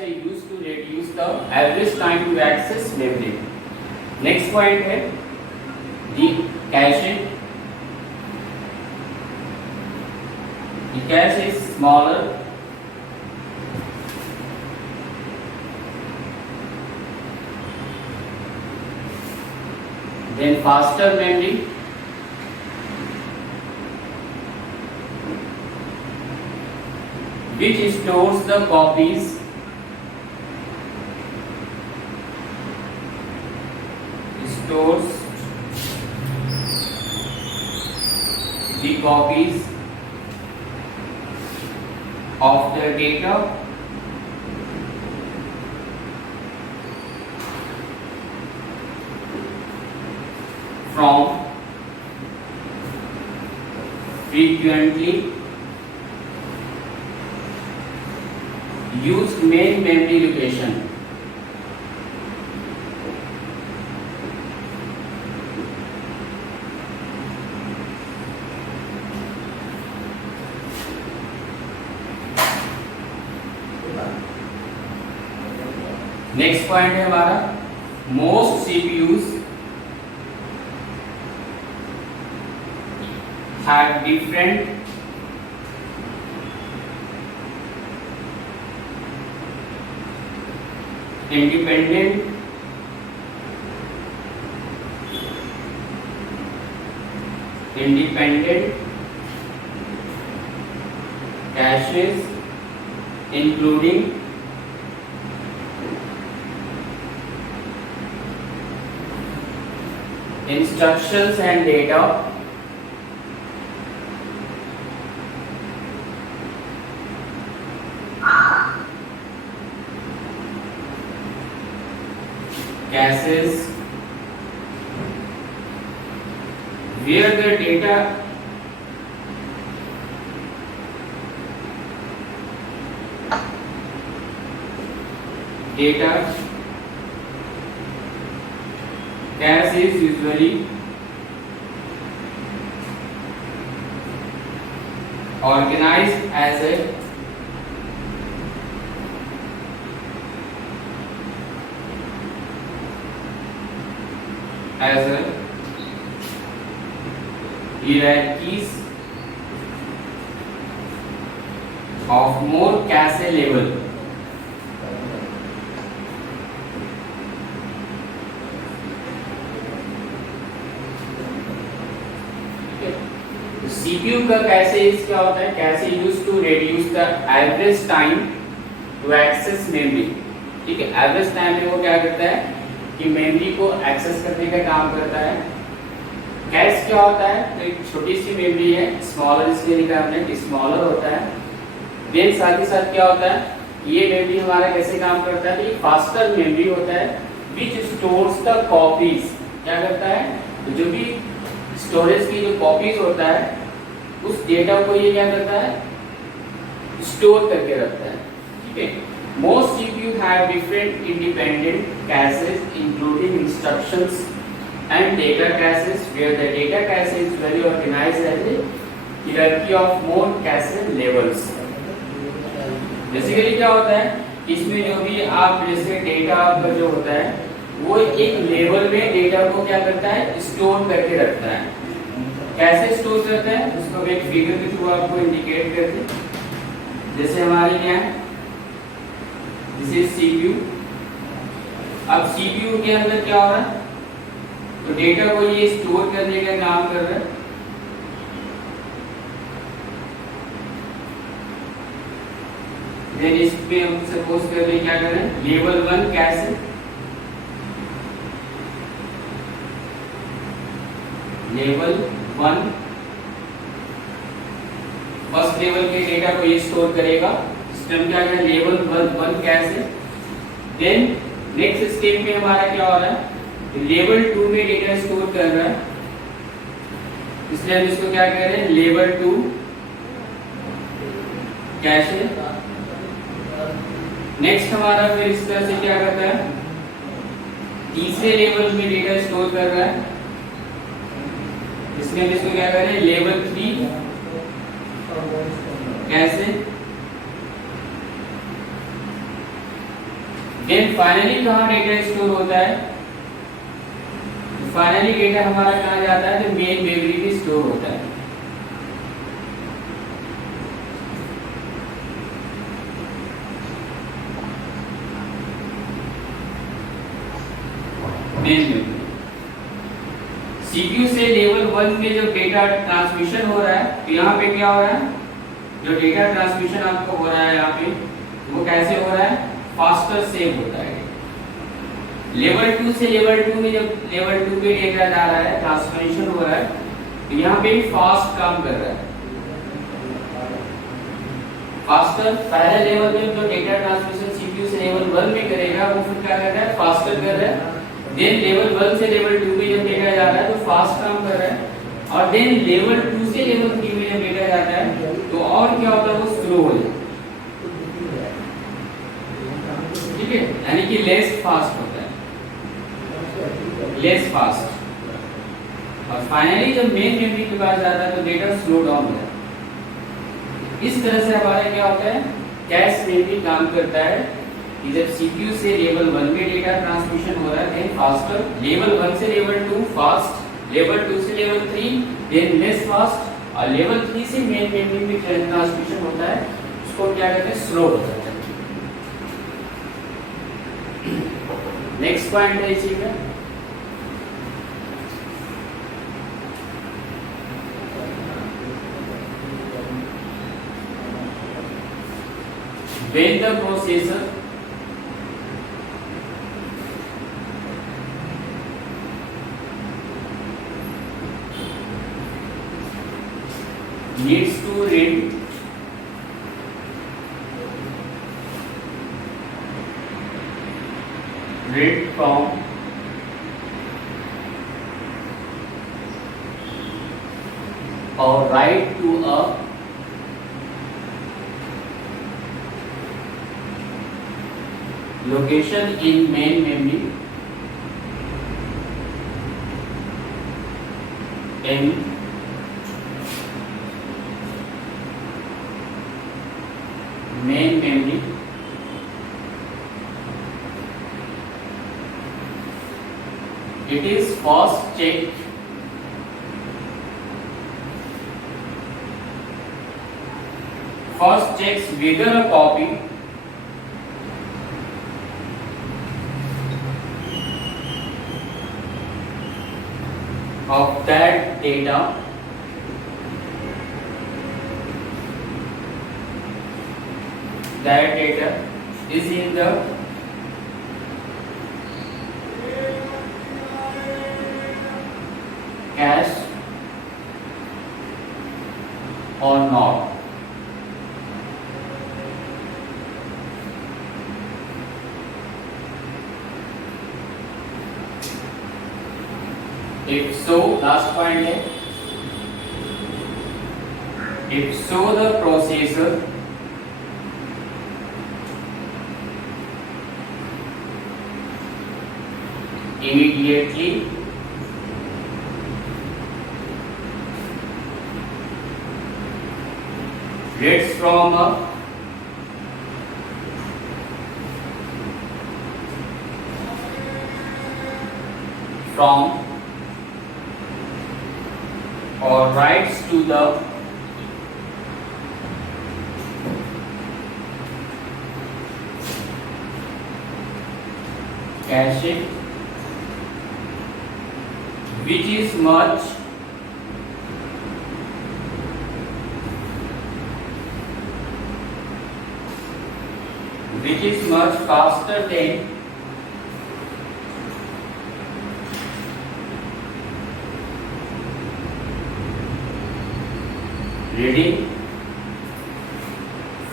cache used to reduce the average time to access memory. Next point है the cache. The cache is smaller than faster memory. Which stores the copies of the data from frequently used main memory location. Next point है हमारा most CPUs have different independent caches including instructions and data caches where the data cache is usually organized as a hierarchies of more cache level. CPU का caches क्या होता है? Cache use to reduce the average time to access memory. ठीक है, average time में वो क्या करता है कि मेमोरी को एक्सेस करने का काम करता है. कैश क्या होता है? तो एक छोटी सी मेमोरी है, स्मॉलर इसलिए लिखा है हमने कि स्मॉलर होता है. देन साथ ही साथ क्या होता है, ये मेमोरी हमारा कैसे काम करता है? ये फास्टर मेमोरी होता है विच स्टोर्स द कॉपीज. क्या करता है? तो जो भी स्टोरेज की जो कॉपीज होता है उस डेटा को ये क्या करता है? स्टोर करके रखता है. ठीक है. Most CPU have different independent caches including instructions and data caches where the data cache is very organized as a hierarchy of more cache levels. Basically क्या होता है, इसमें जो भी आप जैसे डेटा आपका जो होता है वो एक लेवल में डेटा को क्या करता है? स्टोर करके रखता है. कैसे स्टोर करता है उसको एक फिगर के थ्रू आपको इंडिकेट करते. जैसे हमारे क्या है, दिस इज CPU. अब CPU के अंदर क्या हो रहा है? तो डेटा को ये स्टोर करने का काम कर रहा है. देन इस पे हम सपोज कर रहे हैं क्या कर रहे हैं? Level 1 cash. Level 1 first level के डेटा को ये स्टोर करेगा. सिस्टम क्या है? लेवल 1 कैश है. देन नेक्स्ट स्टेप में हमारा क्या हो रहा है? लेवल 2 में डेटा स्टोर कर रहा है, इसलिए हम इसको क्या कह रहे हैं? लेवल 2 कैश है. नेक्स्ट हमारा फिर इस तरह से क्या करता है? तीसरे लेवल में डेटा स्टोर कर रहा है, इसलिए हम इसको क्या कर रहे हैं? लेवल 3 कैश है. देन फाइनली कहाँ डेटा स्टोर होता है? फाइनली डेटा हमारा कहाँ जाता है? तो मेन मेमोरी में स्टोर होता है। Main memory. सीपीयू से लेवल 1 में जो डेटा ट्रांसमिशन हो रहा है, तो यहाँ पे क्या हो रहा है? जो डेटा ट्रांसमिशन आपको हो रहा है यहाँ पे, वो कैसे हो रहा है? फास्टर सेव होता है। लेवल 2 से लेवल 2 में जब लेवल 2 पे डेटा जा रहा है, ट्रांसमिशन हो रहा है, तो यहाँ पे फास्ट काम कर रहा है। फास्टर पहले लेवल में जो डेटा ट्रांसमिशन सीपीयू से लेवल 1 में करेगा, वो फिर क्या कर रहा है? फास्टर कर रहा है। देन लेवल 1 से लेवल 2 में जब डेटा जा रहा है, तो फास्ट काम कर रहा है। और देन लेवल 2 से लेवल 3 में जब डेटा जाता है, तो और क्या होता है? वो स्लो हो जाता है। ठीक है, यानी कि लेस फास्ट होता है, लेस फास्ट। और फाइनली जब मेन मेमोरी के पास जाता है, तो डेटा स्लो डाउन हो जाता है। इस तरह से हमारा क्या होता है? कैश मेमोरी काम करता है कि जब सीपीयू से लेवल 1 में डेटा ट्रांसमिशन हो रहा है, देन फास्टर, लेवल 1 से लेवल 2 फास्ट, लेवल 2 से लेवल 3 देन लेस फास्ट, और लेवल 3 से मेन मेमोरी में ट्रांसमिशन होता है, उसको क्या कहते हैं? स्लो होता है। नेक्स्ट पॉइंट है इसी में, when the processor needs to read from or write to a location in main memory in main memory it is first checked checks whether a copy of that data is in the cache or not. If so, last point है, if so the processor immediately reads from a or writes to the cache which is much faster than reading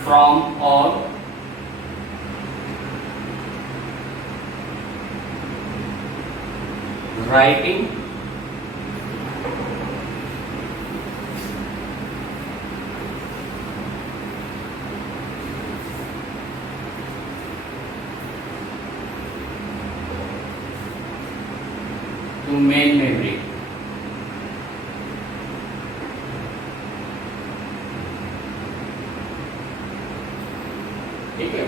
from or writing to main memory. ठीक है,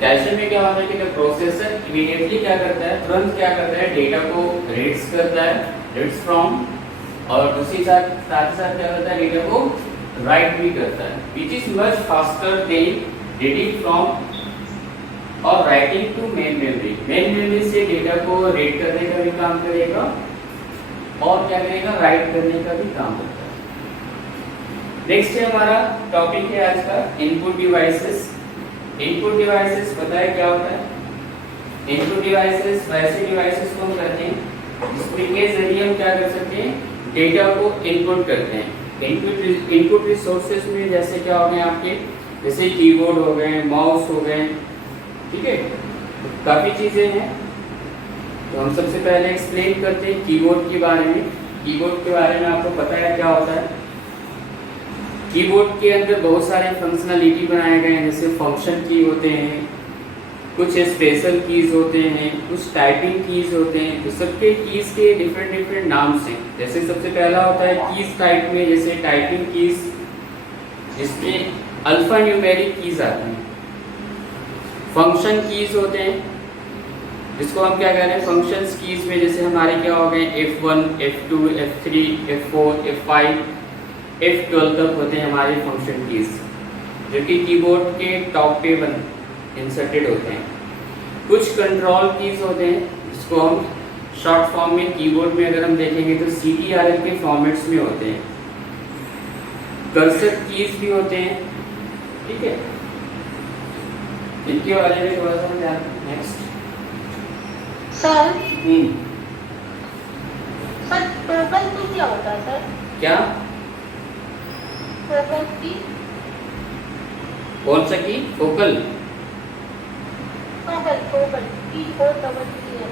cache में क्या होता है कि processor immediately क्या करता है, तुरंत क्या करता है, डेटा को रीड्स करता है, रीड्स फ्रॉम, और दूसरी साथ साथ क्या करता है, डेटा को राइट भी करता है, which is much faster than reading from और writing to main memory. Main memory से डेटा को रीड करने का भी काम करेगा और क्या करेगा, राइट करने का भी काम करता है। नेक्स्ट है हमारा टॉपिक है आज का इनपुट डिवाइसेस। इनपुट डिवाइसेस पता है क्या होता है? इनपुट डिवाइसेस वैसे डिवाइसेस को हम कहते हैं जिसके जरिए हम क्या कर सकते हैं, डेटा को इनपुट करते हैं। इनपुट रिसोर्सेज में जैसे क्या हो गए आपके, जैसे कीबोर्ड हो गए, माउस हो गए, ठीक है, काफी चीजें हैं। तो हम सबसे पहले एक्सप्लेन करते हैं कीबोर्ड के बारे में। कीबोर्ड के बारे में आपको पता है क्या होता है? कीबोर्ड के अंदर बहुत सारे फंक्शनलिटी बनाए गए हैं, जैसे फंक्शन की होते हैं, कुछ स्पेशल कीज होते हैं, कुछ टाइपिंग कीज होते हैं। तो सबके कीज के डिफरेंट डिफरेंट नाम्स हैं। जैसे सबसे पहला होता है कीज टाइप में, जैसे टाइपिंग कीज, जिसमें अल्फा न्यूमेरिक कीज आते हैं। फंक्शन कीज होते हैं, जिसको हम क्या कह रहे हैं, फंक्शंस कीज में जैसे हमारे क्या हो गए, F1, F2, F3, F4, F5, F12 तक होते हैं हमारे फंक्शन कीज, जो कि कीबोर्ड के टॉप पे इंसर्टेड होते हैं। कुछ कंट्रोल कीज होते हैं, जिसको हम शॉर्ट फॉर्म में कीबोर्ड में अगर हम देखेंगे तो CTRL के फॉर्मेट्स में होते हैं। कर्सर कीज भी होते हैं, ठीक है, इनके बारे में थोड़ा सा जानते हैं। नेक्स्ट सर सर टोगल की क्या होता है सर? क्या? टोगल की कौन सा की? फोकल? टोगल टोगल की हो टोगल की है।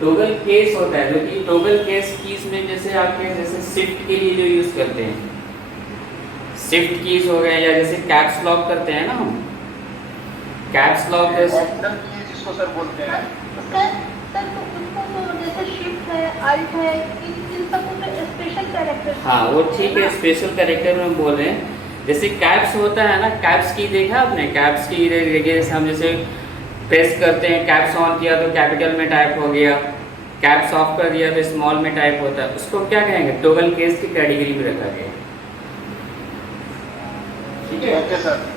टोगल केस होता है, जो कि टोगल केस कीज में जैसे आपके जैसे शिफ्ट के लिए जो यूज करते हैं, शिफ्ट कीज हो गए, या जैसे कैप्स लॉक करते हैं ना हम, कैप्स लॉक जिसको सर बोलते हैं। सर सर तो उनको तो जैसे शिफ्ट है, अल्ट है, इन सब को स्पेशल कैरेक्टर। हाँ वो ठीक है, स्पेशल कैरेक्टर में बोल रहे हैं। जैसे कैप्स होता है ना, कैप्स की देखा आपने? कैप्स की जैसे हम जैसे प्रेस करते हैं, कैप्स ऑन किया तो कैपिटल में टाइप हो गया, कैप्स ऑफ कर दिया तो स्मॉल में टाइप होता है। उसको क्या कहेंगे? टोगल केस की कैटेगरी में रखा गया, ठीक है। Okay sir.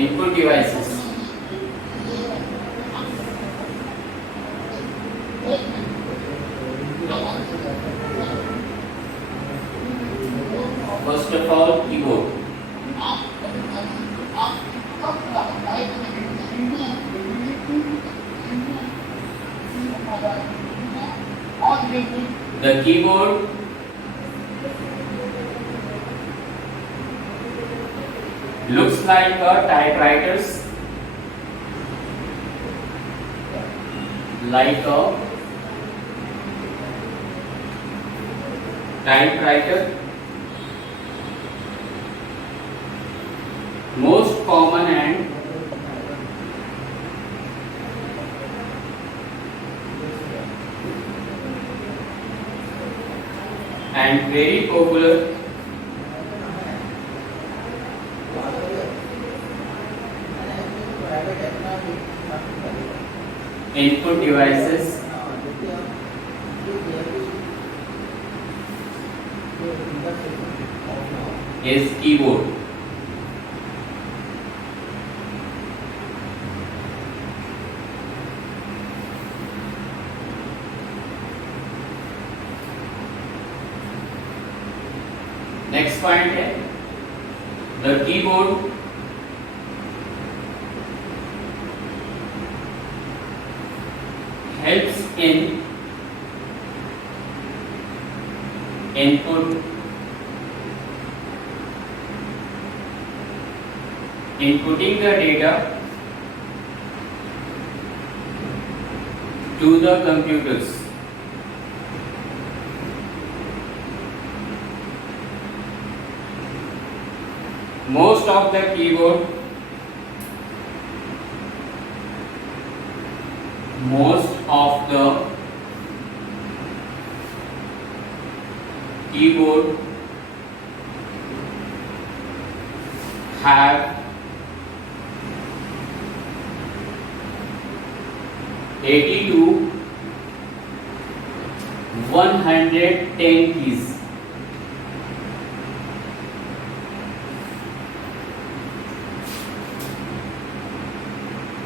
Input devices, first of all keyboard. The keyboard looks like a typewriter's, like a typewriter. Most common and very popular input devices is keyboard. Next point है the keyboard helps in inputting the data to the computers. Most of the keyboard most of the keyboard have 80 to 110 keys.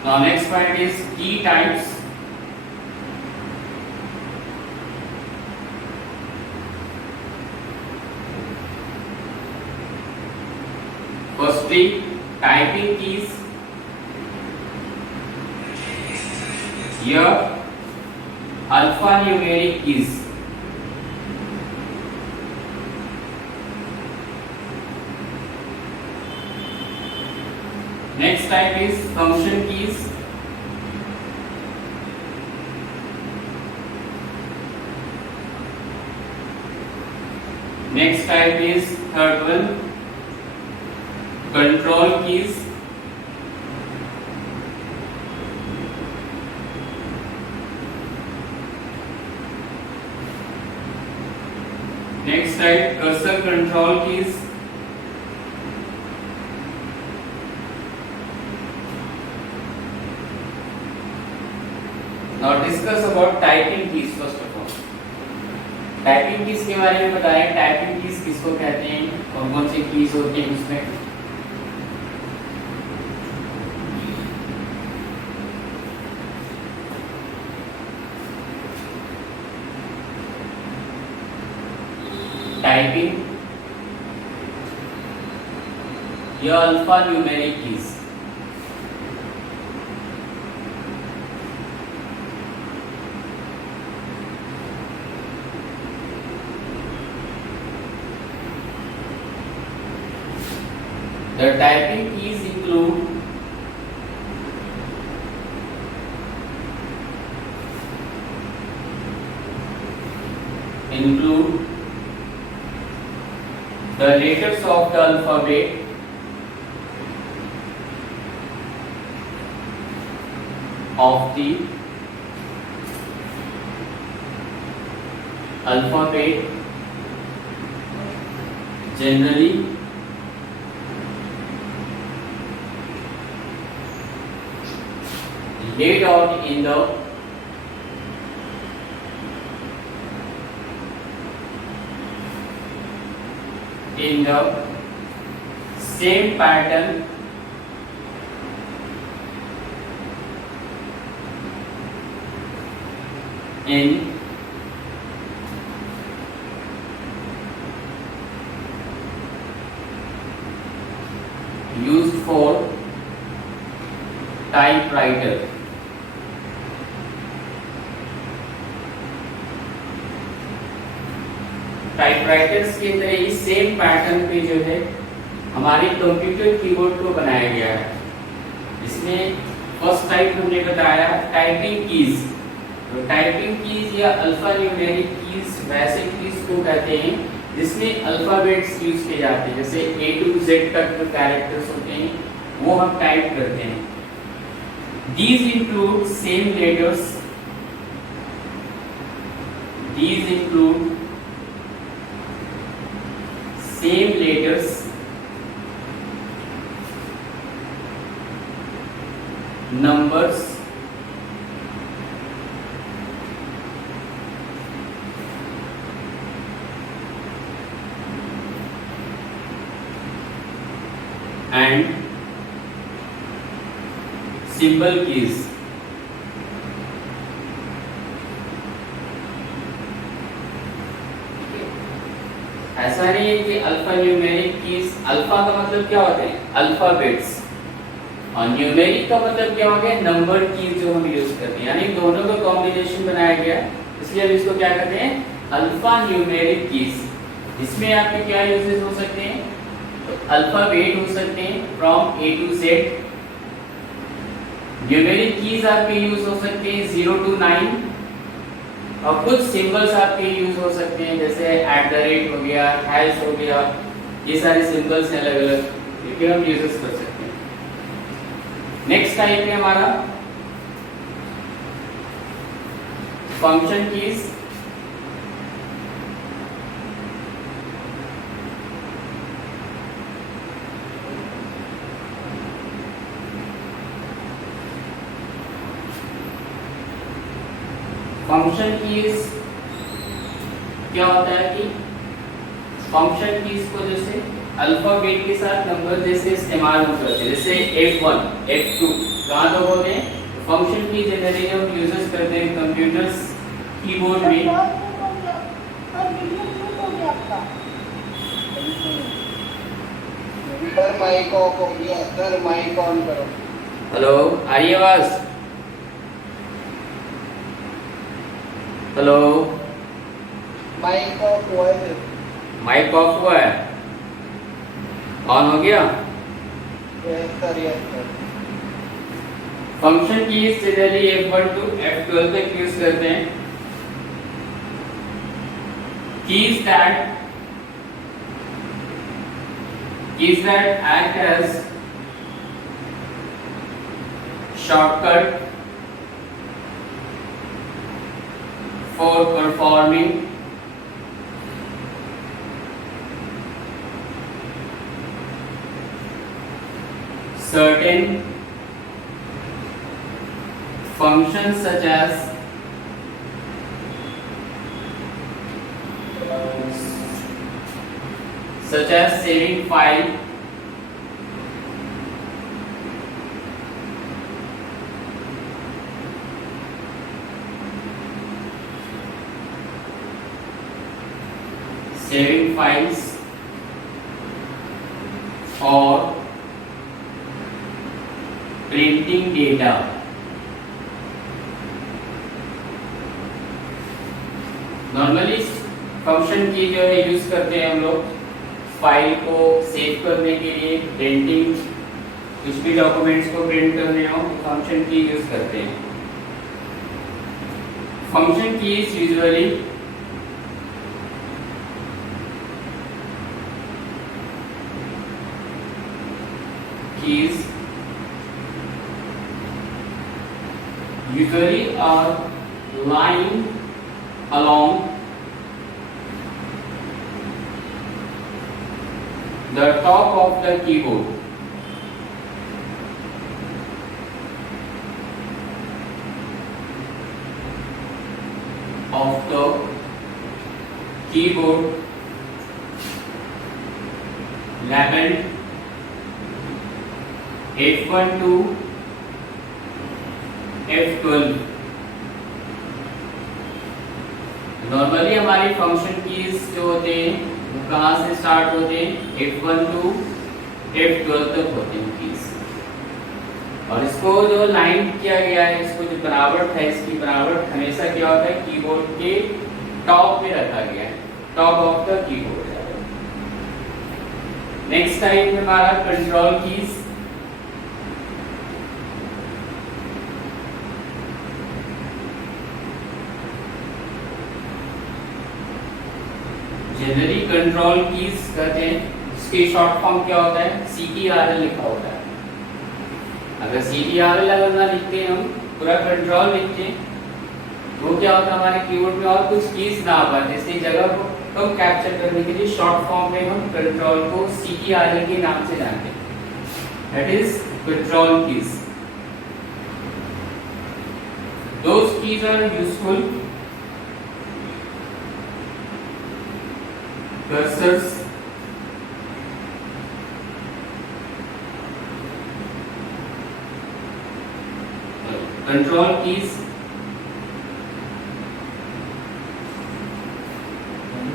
Now next point is key types. Firstly, typing keys. Here, alphanumeric keys. Next type is function keys. Next type is third one, control keys. Next type, cursor control keys. Now discuss about typing keys first of all. Typing keys के बारे में बताएं, typing keys किसको कहते हैं, कौन कौन सी keys होती हैं उसमें। टाइपिंग या alpha numeric keys. The typing keys include the letters of the alphabet, of the alphabet generally laid out in the same pattern in used for typewriter। Typewriters के अंदर ही सेम पैटर्न पे जो है हमारे कंप्यूटर कीबोर्ड को बनाया गया है। इसमें फर्स्ट टाइप हमने बताया टाइपिंग कीज। तो टाइपिंग कीज या अल्फा न्यूमेरिक कीज वैसे कीज को कहते हैं जिसमें अल्फाबेट्स यूज किए जाते हैं, जैसे A to Z तक जो कैरेक्टर्स होते हैं वो हम टाइप करते हैं। These include same letters, these include same letters, numbers, and symbol keys। ऐसा नहीं है कि अल्फा न्यूमेरिक कीज, अल्फा का मतलब क्या होता है अल्फाबेट्स, और न्यूमेरिक का मतलब क्या हो गया नंबर कीज जो हम यूज करते हैं, यानी दोनों का कॉम्बिनेशन बनाया गया, इसलिए हम इसको क्या कहते हैं अल्फा न्यूमेरिक कीज। इसमें आपके क्या यूजेस हो सकते हैं, तो अल्फाबेट हो सकते हैं from A to Z। Numeric keys आपके यूज हो सकते हैं 0 to 9, और कुछ सिंबल्स आपके यूज हो सकते हैं जैसे @ हो गया, हैश हो गया, ये सारे सिंबल्स हैं अलग अलग, ठीक है, हम यूजेस कर सकते हैं। नेक्स्ट टाइप है हमारा फंक्शन कीज फंक्शन कीज क्या होता है कि फंक्शन कीज को जैसे अल्फाबेट के साथ नंबर जैसे इस्तेमाल हम करते हैं, जैसे F1 F2 कहाँ तो होते हैं फंक्शन की जनरली हम यूजेस करते हैं कंप्यूटर्स कीबोर्ड में। सर माइक ऑफ हो गया, सर माइक ऑन करो। हेलो आ रही है आवाज? हेलो माइक ऑफ हुआ है। माइक ऑफ हुआ है, ऑन हो गया? Yes sir, yes sir. Function की जनरली F1 to F12 तक यूज करते हैं। keys that act as shortcut for performing certain functions such as saving file, saving files or printing data। Normally function की जो है use करते हैं हम लोग फाइल को सेव करने के लिए, प्रिंटिंग, कुछ भी डॉक्यूमेंट्स को प्रिंट करने हो तो फंक्शन की यूज करते हैं। Function keys usually are lying along the top of the keyboard. Labeled F1 to F12। Normally हमारी फंक्शन कीज जो होते हैं वो कहाँ से स्टार्ट होते हैं, F1 to F12 तक होते हैं कीज। और इसको जो लाइन किया गया है, इसको जो बनावट है, इसकी बनावट हमेशा क्या होता है कीबोर्ड के टॉप में रखा गया है, top of the keyboard. Next type हमारा control keys. Generally control keys कहते हैं, इसके शॉर्ट फॉर्म क्या होता है, CTRL लिखा होता है। अगर CTRL अगर ना लिखते हैं, हम पूरा कंट्रोल लिखते हैं, वो क्या होता है हमारे कीबोर्ड में और कुछ कीज ना आ पाते, इसलिए जगह को कम कैप्चर करने के लिए शॉर्ट फॉर्म में हम कंट्रोल को CTRL के नाम से जानते हैं, that is control keys. Those keys are useful cursors control keys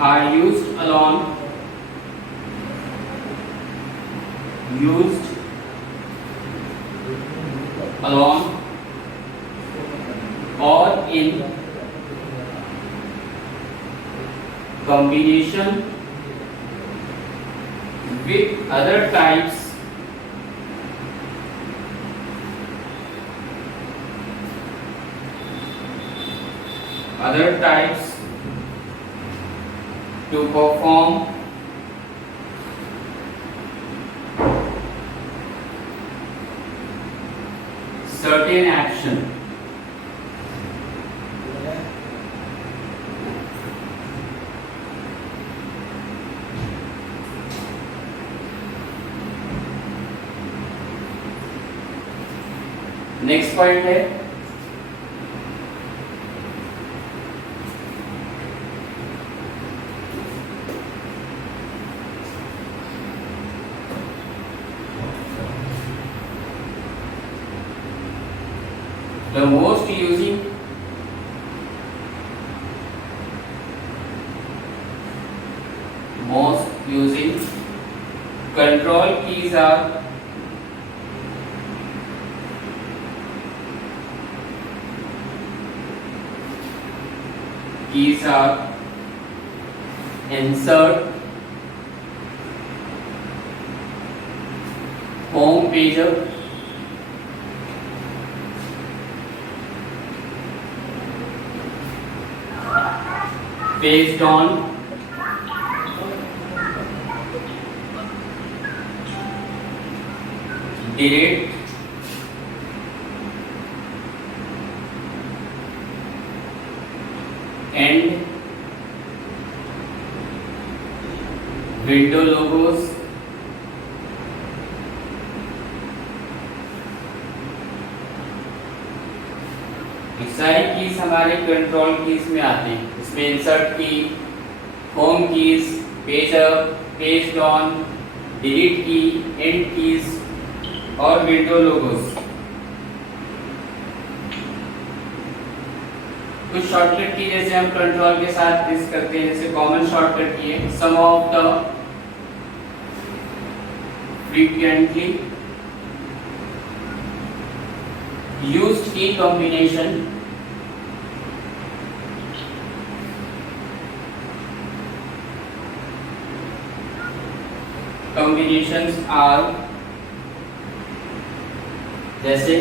are used along or in combination with other types to perform certain action। Next point है the most using control keys are insert, home pager, page down, delete, end, window logos, ये सारी keys हमारे control keys में आते हैं। इसमें insert की, home keys, page up, page down, delete की, एंड कीज और विंडो लोगोस। कुछ शॉर्टकट की जैसे हम कंट्रोल के साथ यूज करते हैं, जैसे कॉमन शॉर्टकट की है सम ऑफ द फ्रीक्वेंटली यूज्ड की कॉम्बिनेशन combinations are जैसे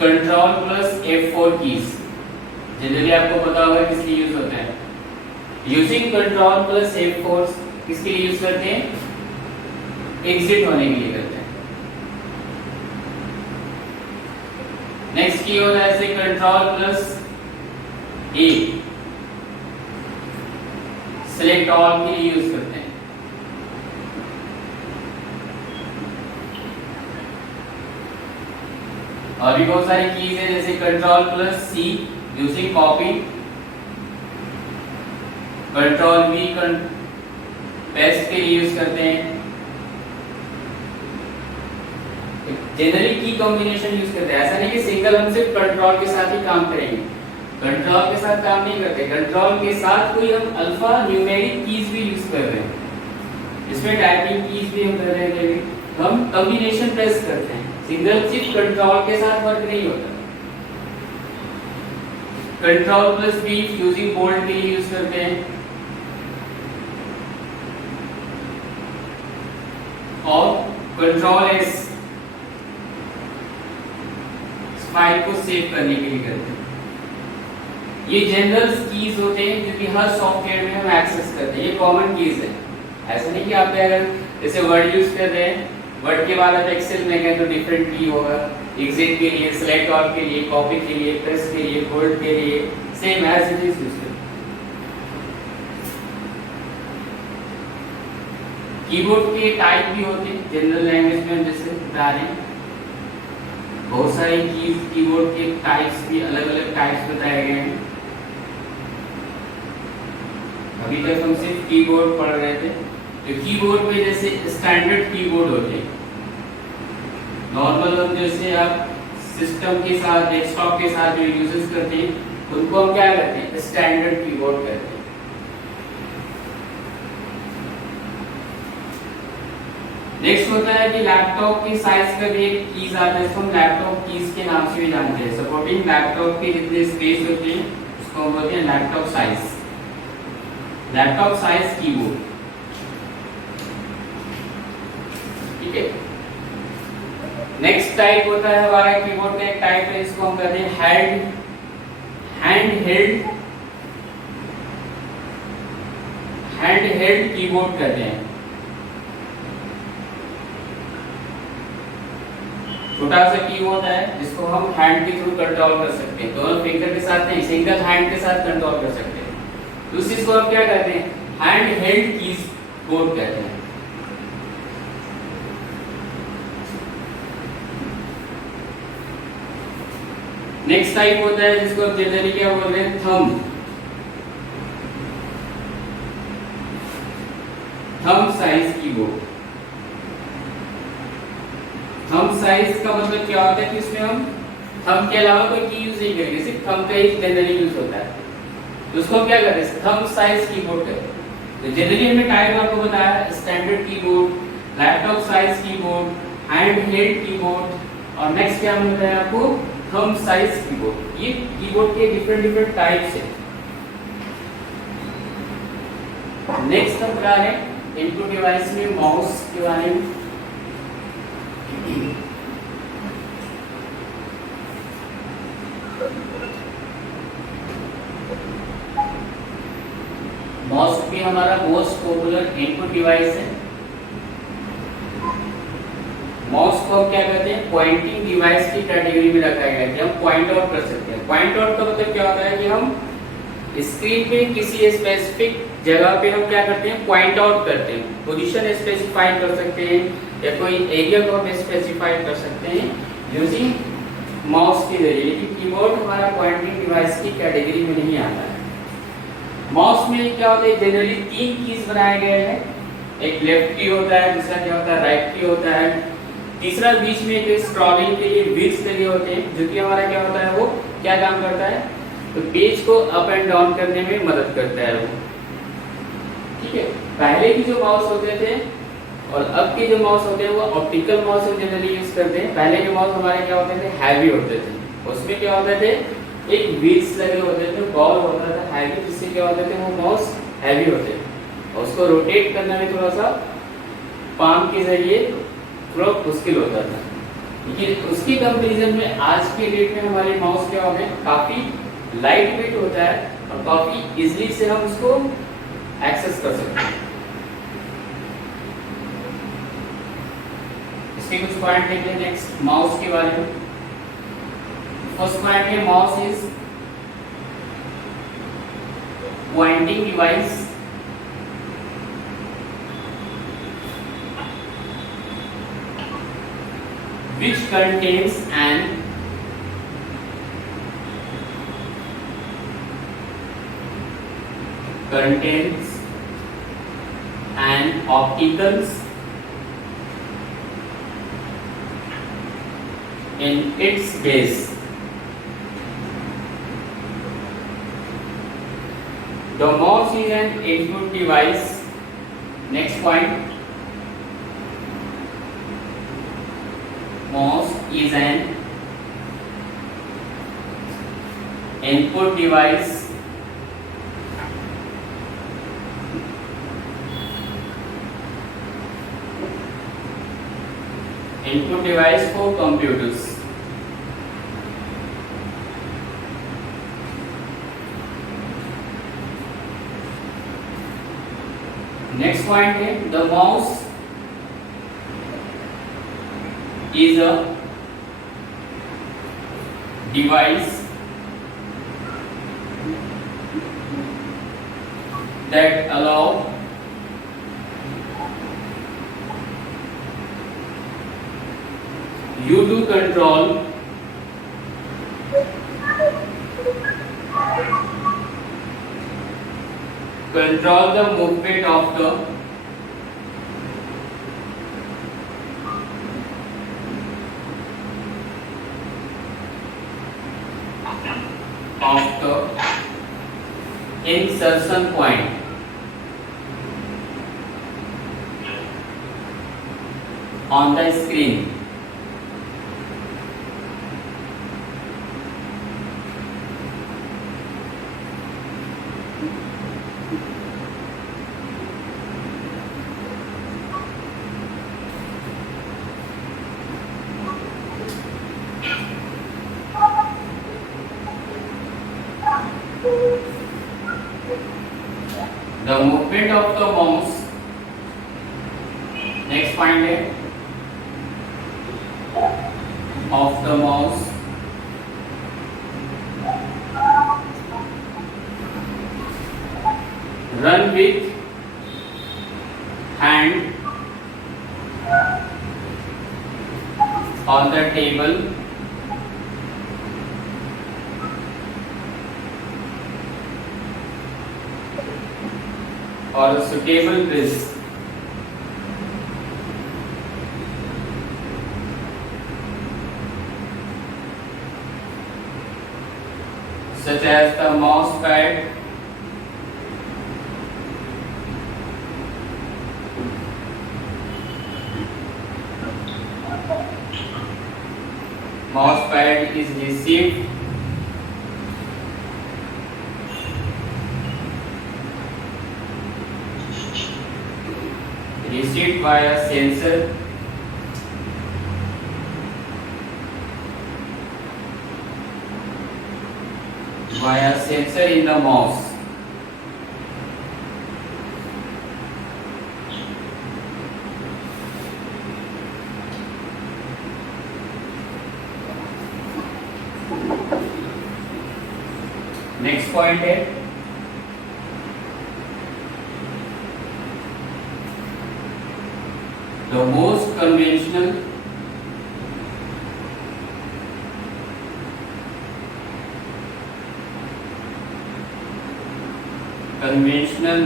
control plus F4 keys, generally आपको पता होगा किस लिए यूज होता है। यूजिंग कंट्रोल प्लस F4 किसके लिए यूज करते हैं? एग्जिट होने के लिए करते हैं। नेक्स्ट की होता है जैसे control plus A select all के लिए यूज करते हैं। और भी बहुत सारी कीज है जैसे control plus C using copy, control V paste के लिए यूज करते हैं। जनरली की कॉम्बिनेशन यूज करते हैं, ऐसा नहीं कि सिंगल हम सिर्फ कंट्रोल के साथ ही काम करेंगे। कंट्रोल के साथ काम नहीं करते, कंट्रोल के साथ कोई हम अल्फा न्यूमेरिक कीज भी यूज कर रहे हैं, इसमें टाइपिंग कीज भी हम कर रहे हैं, हम कॉम्बिनेशन प्रेस करते हैं। सिंगल सिर्फ कंट्रोल के साथ वर्क नहीं होता। Control plus B using bold के लिए यूज करते हैं, और कंट्रोल एस फाइल को सेव करने के लिए करते हैं। ये जनरल कीज होते हैं जो कि हर सॉफ्टवेयर में हम एक्सेस करते हैं, ये कॉमन कीज है। ऐसा नहीं कि आप अगर जैसे वर्ड यूज कर रहे हैं, वर्ड के बाद आप एक्सेल में गए तो डिफरेंट की होगा, एग्जिट के लिए, सिलेक्ट ऑल के लिए, कॉपी के लिए, प्रेस के लिए, बोल्ड के लिए, same as it is use करते हैं। कीबोर्ड के टाइप भी होते हैं, जनरल लैंग्वेज में जैसे बता रहे हैं, बहुत सारे कीबोर्ड के टाइप्स भी अलग अलग टाइप्स बताए गए हैं। अभी तक हम सिर्फ कीबोर्ड पढ़ रहे थे, तो कीबोर्ड में जैसे स्टैंडर्ड कीबोर्ड होते हैं, नॉर्मल हम जैसे आप सिस्टम के साथ, डेस्कटॉप के साथ जो यूजेस करते हैं उनको हम क्या करते हैं? स्टैंडर्ड कीबोर्ड कहते हैं। नेक्स्ट होता है कि लैपटॉप की साइज का भी एक कीज आता है, इसको हम लैपटॉप कीज के नाम से भी जानते हैं। सपोर्टिंग लैपटॉप के जितने स्पेस होते हैं उसको हम बोलते हैं laptop size, laptop size keyboard. ठीक है। नेक्स्ट टाइप होता है हमारा कीबोर्ड का एक टाइप है, इसको हम कहते हैं हैंड हेल्ड कीबोर्ड कहते हैं। छोटा सा कीबोर्ड है जिसको हम हैंड के थ्रू कंट्रोल कर सकते हैं, दोनों फिंगर के साथ नहीं, सिंगल हैंड के साथ कंट्रोल कर सकते हैं। तो उस चीज को हम क्या कहते हैं? हैंड हेल्ड कीबोर्ड कहते हैं। नेक्स्ट टाइप होता है जिसको आप जनरली क्या बोल रहे हैं, thumb. Thumb size keyboard. Thumb size का मतलब क्या होता है कि इसमें हम थंब के अलावा कोई की यूज नहीं करेंगे, सिर्फ थंब का ही जनरली यूज होता है। तो उसको हम क्या करते हैं, थंब साइज कीबोर्ड है। तो जनरली हमने टाइप आपको बताया, standard keyboard, laptop size keyboard, hand held keyboard, और नेक्स्ट क्या हमने बताया आपको, थंब साइज कीबोर्ड। ये कीबोर्ड के डिफरेंट टाइप्स है। नेक्स्ट हम बता रहे हैं इनपुट डिवाइस में माउस के बारे में। माउस भी हमारा मोस्ट पॉपुलर इनपुट डिवाइस है। माउस को हम क्या कहते हैं, पॉइंटिंग डिवाइस की कैटेगरी में रखा गया है कि हम पॉइंट आउट कर सकते हैं। पॉइंट आउट का मतलब क्या होता है कि हम स्क्रीन पे किसी स्पेसिफिक जगह पे हम क्या करते हैं, पॉइंट आउट करते हैं, पोजीशन स्पेसिफाई कर सकते हैं या कोई एरिया को हम स्पेसिफाई कर सकते हैं यूजिंग माउस के जरिए। लेकिन कीबोर्ड हमारा पॉइंटिंग डिवाइस की कैटेगरी में नहीं आता है। माउस में क्या होता है, जनरली 3 कीज बनाए गए हैं। एक लेफ्ट की होता है, दूसरा क्या होता है राइट की होता है, तीसरा बीच में एक स्क्रॉलिंग के लिए व्हील्स लगे होते हैं, जो कि हमारा क्या होता है, वो क्या काम करता है, तो पेज को अप एंड डाउन करने में मदद करता है वो। ठीक है, पहले की जो माउस होते थे और अब के जो माउस होते हैं वो ऑप्टिकल माउस हम जनरली यूज करते हैं। पहले के माउस हमारे क्या होते थे, हैवी होते थे। उसमें क्या होते थे, एक व्हील्स लगे होते थे, बॉल होता था हैवी, जिससे क्या होते थे वो माउस हैवी होते थे और उसको रोटेट करने में थोड़ा सा पाम के जरिए थोड़ा मुश्किल होता था। लेकिन उसके कंपैरिजन में आज के डेट में हमारे माउस क्या होते हैं, काफी लाइट वेट होता है और काफी इजीली से हम उसको एक्सेस कर सकते हैं। इसके कुछ पॉइंट देखते हैं नेक्स्ट माउस के बारे में। फर्स्ट पॉइंट है mouse is pointing device which contains an opticals in its base. The mouse is an input device. Next point. Mouse is an input device for computers. Next point है, the mouse is a device that allow you to control the movement of the insertion point on the screen. The movement of the mouse. Next point है of the mouse run with hand on the table or a suitable bridge such as the mouse pad, is received by a sensor in the mouse. Next point है the most conventional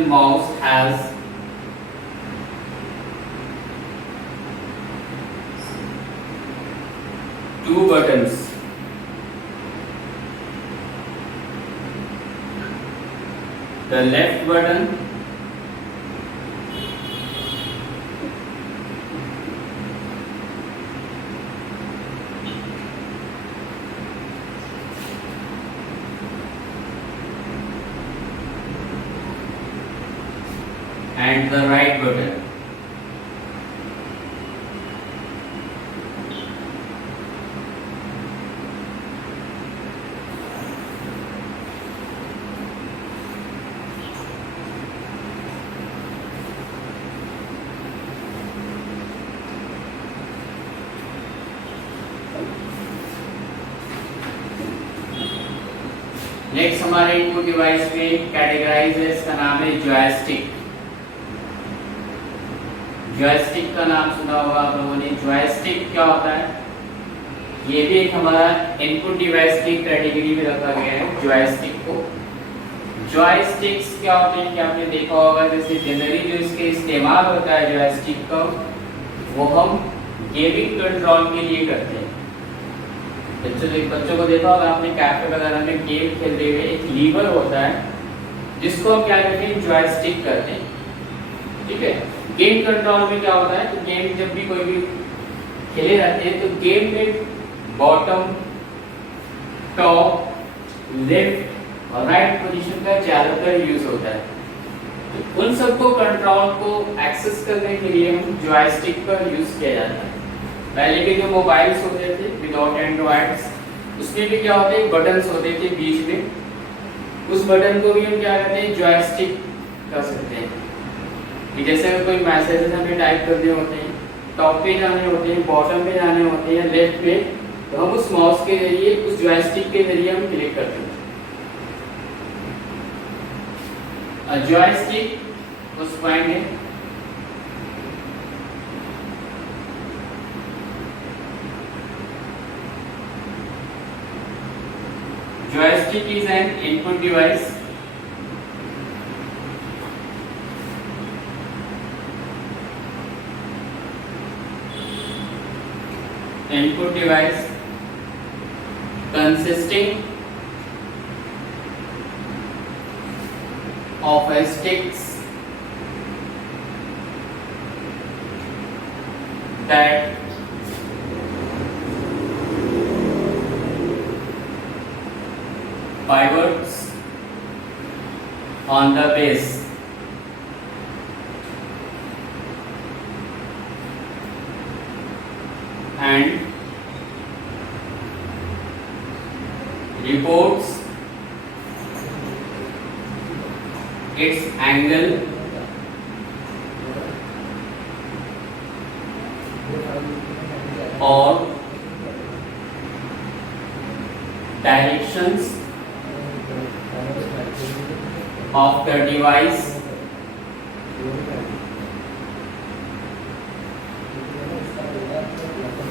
mouse has two buttons. The left button and the right button. Next हमारे input device में categorise है, इसका नाम है joystick. Joystick का नाम सुना होगा आप लोगों ने। जॉयस्टिक क्या होता है? ये भी एक हमारा इनपुट डिवाइस की कैटेगरी में रखा गया है जॉयस्टिक को। जॉयस्टिक्स क्या होते हैं कि आपने देखा होगा, जैसे जनरली जो इसके इस्तेमाल होता है जॉयस्टिक का, वो हम गेमिंग कंट्रोल के लिए करते हैं। बच्चों को देखा होगा आपने कैफे वगैरह में गेम खेलते हुए, एक लीवर होता है जिसको हम क्या कहते हैं, जॉयस्टिक कहते हैं। ठीक है, गेम कंट्रोल में क्या होता है, तो गेम जब भी कोई भी खेले रहते हैं तो गेम में बॉटम, टॉप, लेफ्ट और राइट पोजीशन का ज्यादातर यूज होता है। तो उन सबको कंट्रोल को एक्सेस करने के लिए हम जॉयस्टिक का यूज किया जाता है। पहले के जो मोबाइल्स होते थे विदाउट एंड्रॉइड्स, उसमें भी क्या होते हैं, बटन्स होते थे बीच में, उस बटन को भी हम क्या कहते हैं, जॉयस्टिक कर सकते हैं। कि जैसे अगर कोई मैसेजेस हमें टाइप करने होते हैं, टॉप पे जाने होते हैं, बॉटम पे जाने होते हैं, लेफ्ट पे, तो हम उस माउस के जरिए, उस जॉयस्टिक के जरिए हम क्लिक करते हैं। जॉयस्टिक उस पॉइंट है joystick is an input device consisting of a sticks that pivots on the base and reports its angle or directions of the device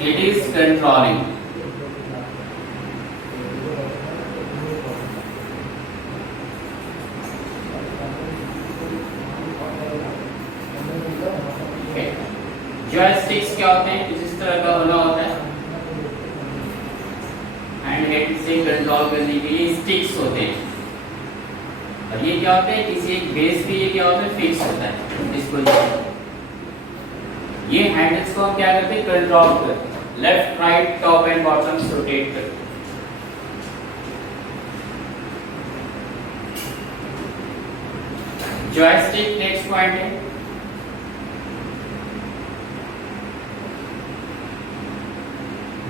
it is controlling. Control करने के लिए स्टिक्स होते हैं, और ये क्या होता है, किसी एक बेस पे ये क्या होता है, फिक्स होता है इस पोजीशन। ये हैंडल्स को हम क्या करते हैं, कंट्रोल करते हैं, left right top and bottom rotate करते हैं। जॉयस्टिक नेक्स्ट पॉइंट है।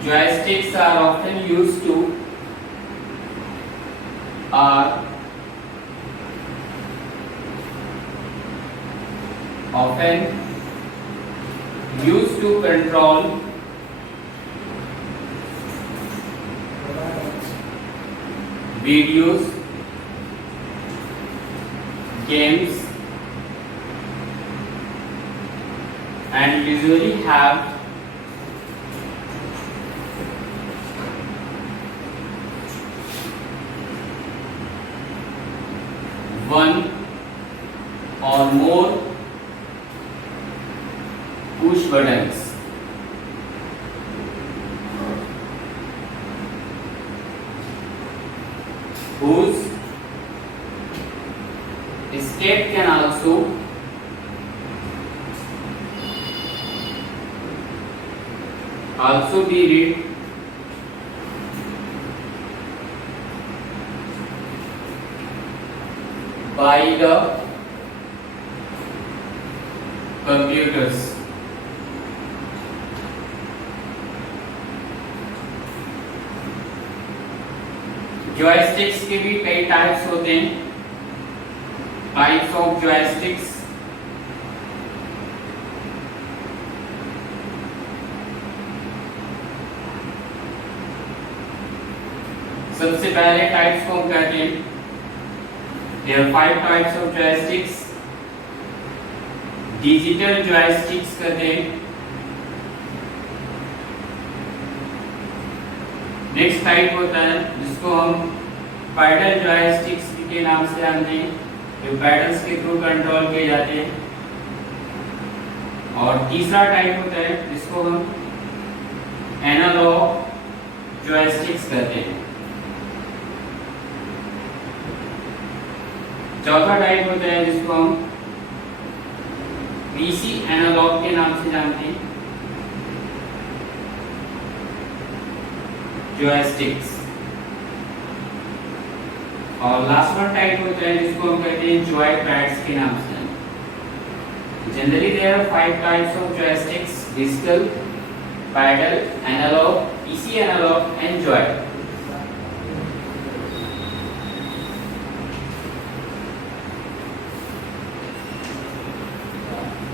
Joysticks are often used to control videos, games, and usually have one or more push buttons whose escape can also be read by the computers. Joysticks के भी कई types होते हैं। Types of joysticks, सबसे पहले types को हम कहते हैं, there are 5 types of joysticks. Digital joysticks कहते हैं। नेक्स्ट टाइप होता है जिसको हम पैडल जॉयस्टिक्स के नाम से जानते हैं, जो पैडल्स के थ्रू कंट्रोल किए जाते हैं। और तीसरा टाइप होता है जिसको हम एनालॉग जॉयस्टिक्स कहते हैं। चौथा टाइप होता है जिसको हम पीसी एनालॉग के नाम से जानते हैं, जॉयस्टिक्स। और लास्ट वन टाइप होता है जिसको हम कहते हैं जॉय पैड्स के नाम से। Generally there are 5 types of joysticks: digital, paddle, analog, PC analog and joy.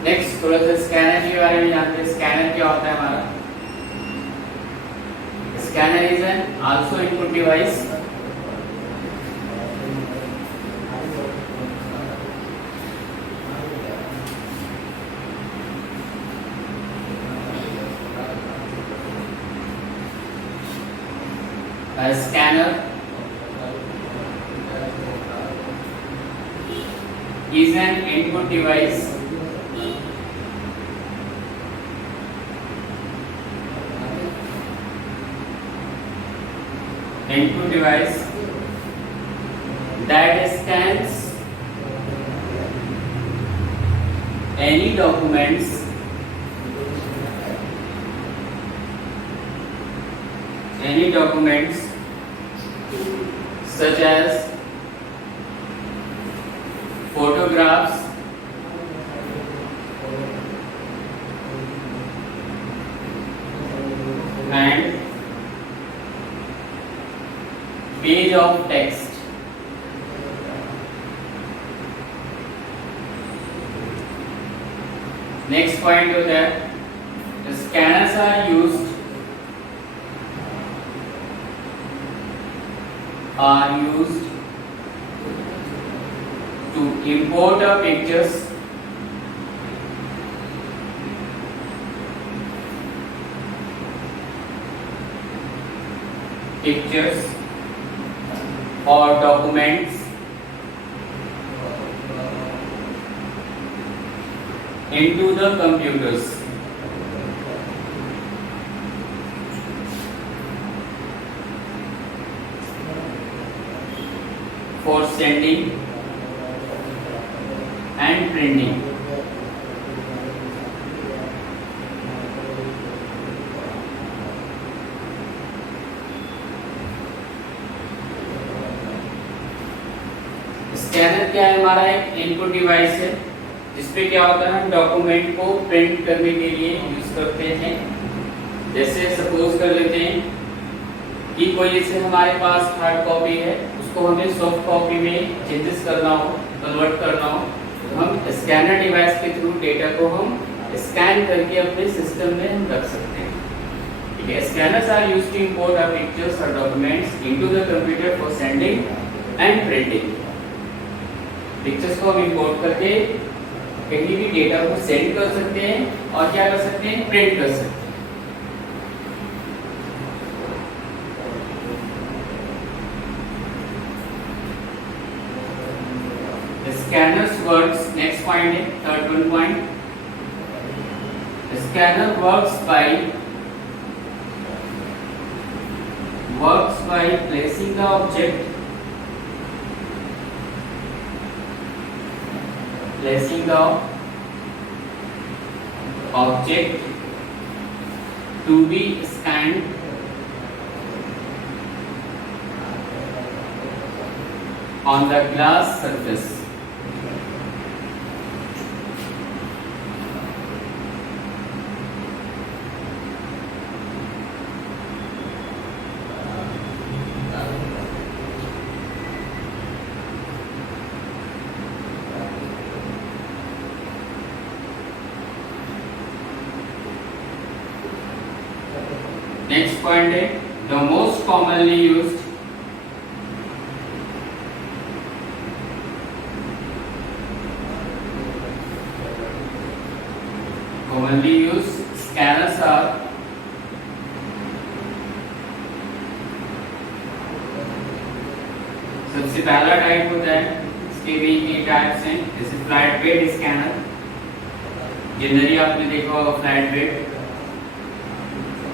Next थोड़ा सा स्कैनर के बारे में जानते हैं। स्कैनर क्या होता है हमारा? Scanner is an also input device a scanner is an input device that scans any documents such as photographs, and page of text. Next point होता है, the scanners are used to import pictures or documents into the computers. for sending and printing. Scanner क्या है? हमारा एक input device है जिसपे क्या होता है, हम डॉक्यूमेंट को प्रिंट करने के लिए यूज करते हैं। जैसे सपोज कर लेते हैं कि कोई जैसे हमारे पास हार्ड कॉपी है, उसको हमें सॉफ्ट कॉपी में चेंजेस करना हो, कन्वर्ट करना हो, तो हम स्कैनर डिवाइस के थ्रू डेटा को हम स्कैन करके अपने सिस्टम में हम रख सकते हैं। ठीक है, scanners are used to import our pictures और documents into the computer for sending and printing. Pictures को हम इंपोर्ट करके कहीं भी डेटा को सेंड कर सकते हैं और क्या कर सकते हैं, प्रिंट कर सकते हैं। Scanners works, next point है third one point, scanner works by placing the object to be scanned on the glass surface. Next point है the most commonly used scanners are सबसे पहला टाइप होता है, इसके भी तीन टाइप्स हैं। जैसे फ्लैट बेड स्कैनर, जनरली आपने देखा होगा फ्लैट बेड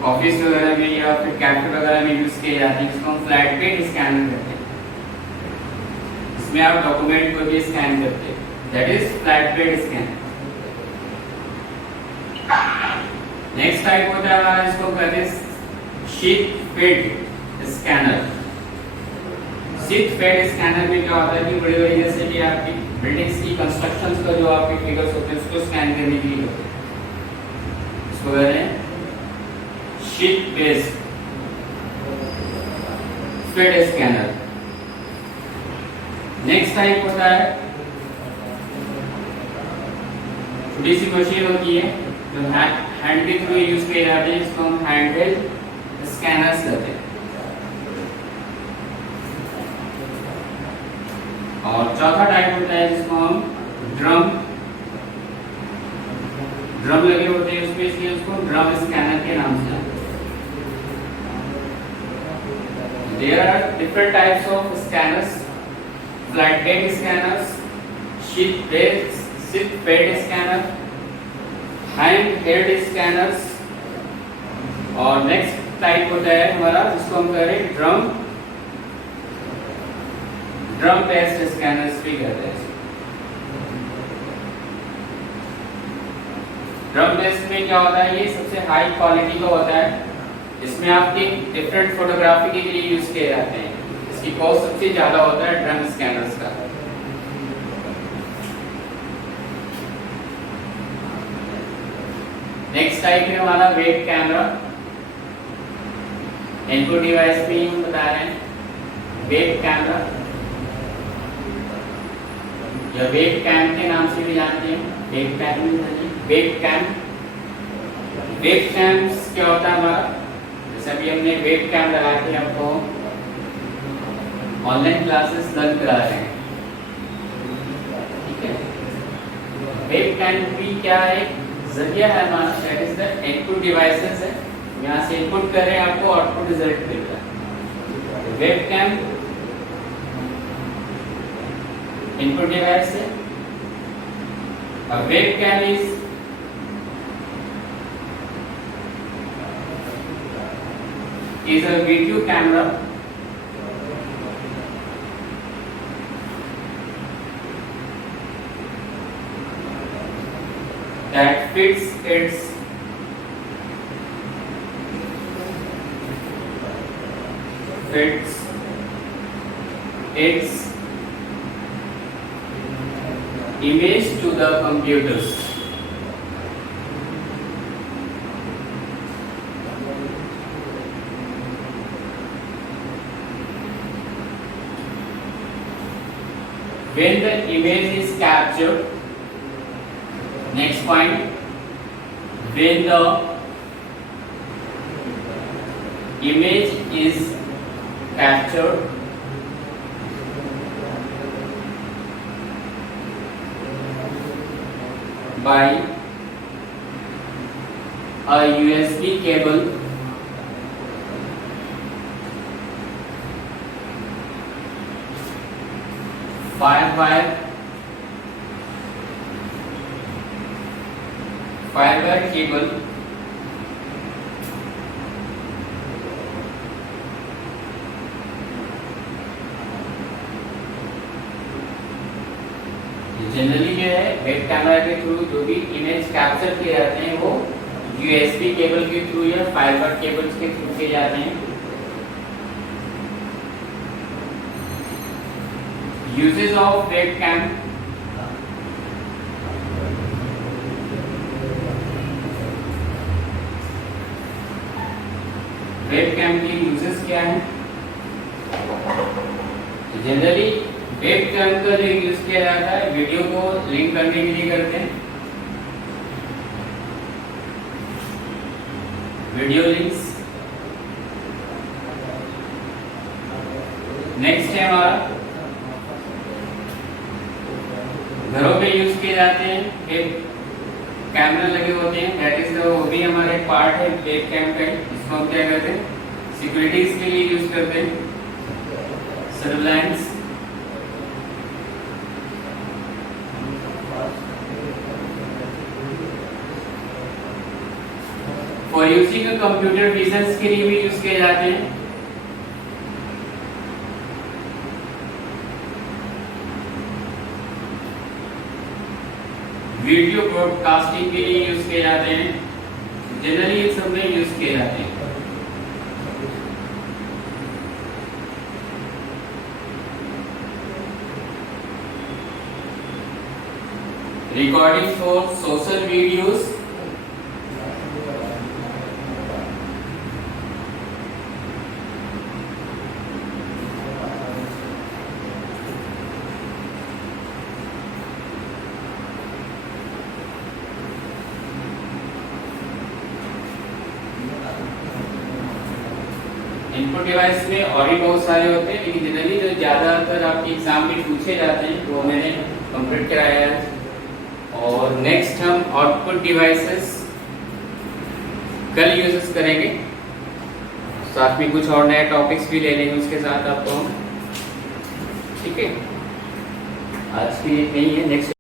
ऑफिस वगैरह में या फिर कैफे वगैरह में यूज किए जाते हैं, इसको हम फ्लैट बेड स्कैनर कहते हैं। इसमें आप डॉक्यूमेंट को भी स्कैन करते हैं, that is flat bed scanner. Next type होता है हमारा, इसको कहते हैं sheet fed scanner. Sheet fed scanner में क्या होता है कि बड़ी बड़ी जैसे कि आपकी बिल्डिंग्स की कंस्ट्रक्शंस का जो आपके फिगर्स होते हैं उसको स्कैन करने के लिए होते हैं, इसको कहते हैं sheet based fed scanner. Next type होता है, छोटी सी मशीन होती है जो हैंड के थ्रू यूज किए जाते हैं, इसको हम हैंडहेल्ड स्कैनर्स कहते हैं। और चौथा टाइप होता है जिसको हम ड्रम लगे होते हैं उसमें, इसलिए उसको ड्रम स्कैनर के नाम से। There are different types of scanners: flat bed scanners, sheet bed scanner, hand-held scanners, और next type होता है हमारा जिसको हम कह रहे हैं ड्रम बेस्ड स्कैनर्स भी कहते हैं। ड्रम बेस्ड में क्या होता है, ये सबसे हाई क्वालिटी का होता है, इसमें आपके डिफरेंट फोटोग्राफी के लिए यूज किए जाते हैं। इसकी कॉस्ट सबसे ज्यादा होता है ड्रम स्कैनर्स का। नेक्स्ट टाइप है हमारा वेब कैमरा। इनपुट डिवाइस में हम बता रहे हैं वेब कैमरा या वेब कैम के नाम से भी जानते हैं। वेब कैम्स क्या होता है हमारा, जैसे अभी हमने वेब कैम लगा के आपको ऑनलाइन क्लासेस लर्न करा रहे हैं, ठीक है। वेब कैम भी क्या है, जरिया है हमारा, that is the input devices है, यहाँ से इनपुट कर रहे हैं, आपको आउटपुट रिजल्ट मिल रहा है। वेब कैम इनपुट डिवाइस है और webcam is a video camera fits its image to the computers. When the image is captured, next point, when the image is captured by a USB cable firewire cable generally जो है web camera के through जो भी image capture किए जाते हैं वो USB cable के थ्रू या फाइबर केबल्स के थ्रू किए जाते हैं। यूजेस ऑफ वेबकैम, वेबकैम की यूजेस क्या है? जनरली वेबकैम का जो यूज किया जाता है वीडियो को लिंक करने के लिए करते हैं, वीडियो लिंक्स। नेक्स्ट है हमारा घरों पे यूज किए जाते हैं, वेब कैमरा लगे होते हैं, दैट इज वो भी हमारा एक पार्ट है वेब कैम का। इसको हम क्या करते हैं, सिक्योरिटीज के लिए यूज करते हैं, surveillance. For using computer visions के लिए भी यूज किए जाते हैं। वीडियो ब्रॉडकास्टिंग के लिए यूज किए जाते हैं, जनरली ये सब में यूज किए जाते हैं। Recording for social videos, input device में और भी बहुत सारे होते हैं, लेकिन जनरली जो ज़्यादातर आपके एग्जाम में पूछे जाते हैं वो मैंने कंप्लीट कराया है। और नेक्स्ट हम आउटपुट डिवाइसेस कल यूजेस करेंगे, साथ में कुछ और नए टॉपिक्स भी ले लेंगे उसके साथ आपको हम, ठीक है। आज की इतनी ही है, नेक्स्ट